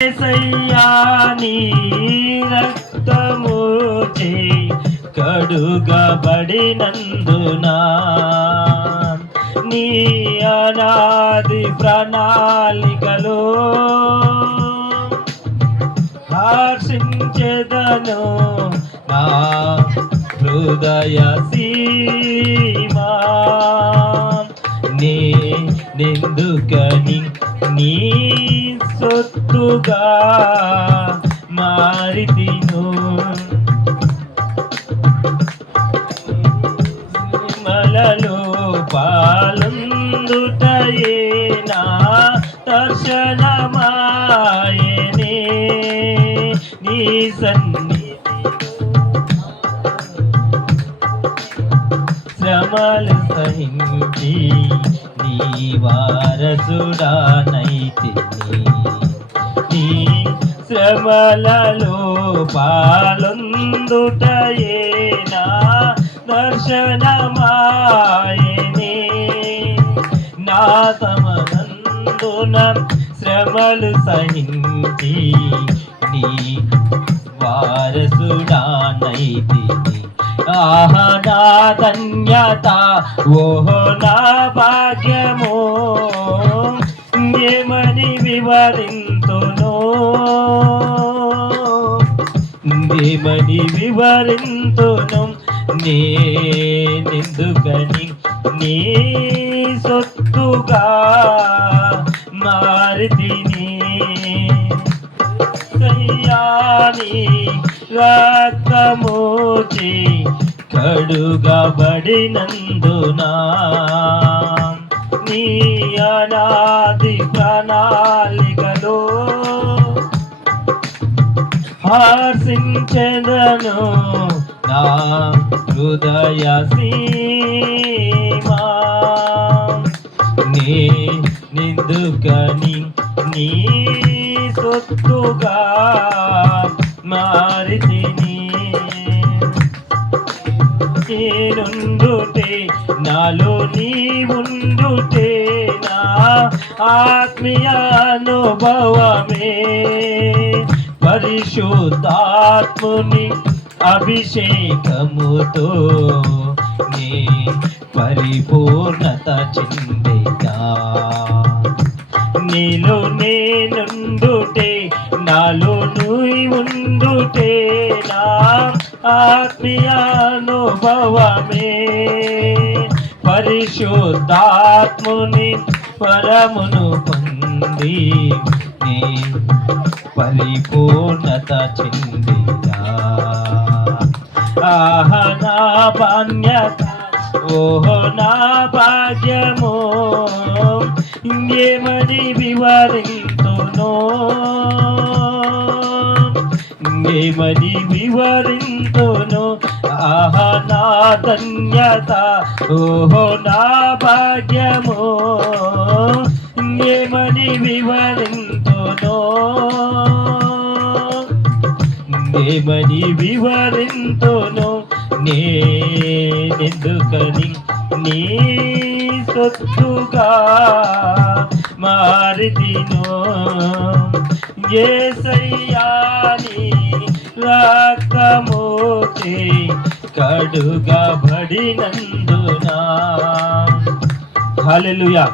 ఏసయ్యాని రక్తముచే కడుగబడినందునా? నీ అనాది ప్రణాళికలో హర్షించెదను నా హృదయ సీమా. నీ నిందుకని నీ సొత్తుగా మారితిను. మలలో పాలుందుటయే నా దర్శనమాయనే. నీ సన్ని శ్రమలు సహించి నీ వారసుడానైతిని నీ శ్రమలలో పాలొందుటయేనా దర్శనమాయనే. నా సమనందున శ్రమలు సహించి నీ వారసుడానైతిని ఆహా నా ధన్యత ఓహో నా భాగ్యము. ఏమని వివరింతును? ఏమని వివరింతును? నేనెందుకని నీ సొత్తుగా మారితిని. కయ్యాని రక్తమోచి కడుగబడినందునా? నీ అనాది ప్రణాళికలో హర్షించెదను నా హృదయ సీమా. నీ నిందుకని నీ సొత్తుగా మారి నేనుండుతే నాలో నీ ఉండుటే నా ఆత్మీయ అనుభవమే పరిశుద్ధాత్ముని అభిషేకముతో నీ పరిపూర్ణత చెందేగా. నీలో నేనుండుటే నాలో నువ్వు ఉండుటే నా ఆత్మీయానుభవమే. పరిశుద్ధాత్ముని పరమును పొంది నీ పరిపూర్ణత చెందిగా ఆహ నా పాణ్యత ఓహో నా భాగ్యము. ఇంకేమని వివరింతును? ఇంకేమని వివరింతును ఆహా నా ధన్యత. ఓహో నా భాగ్యము. ఏమని వివరింతును ఏమని వివరింతును నేనెందుకని నీ సొత్తుగా మారితిను. ఏసయ్యాని రక్తమోతే కడుగా బడినందునా హల్లెలూయా.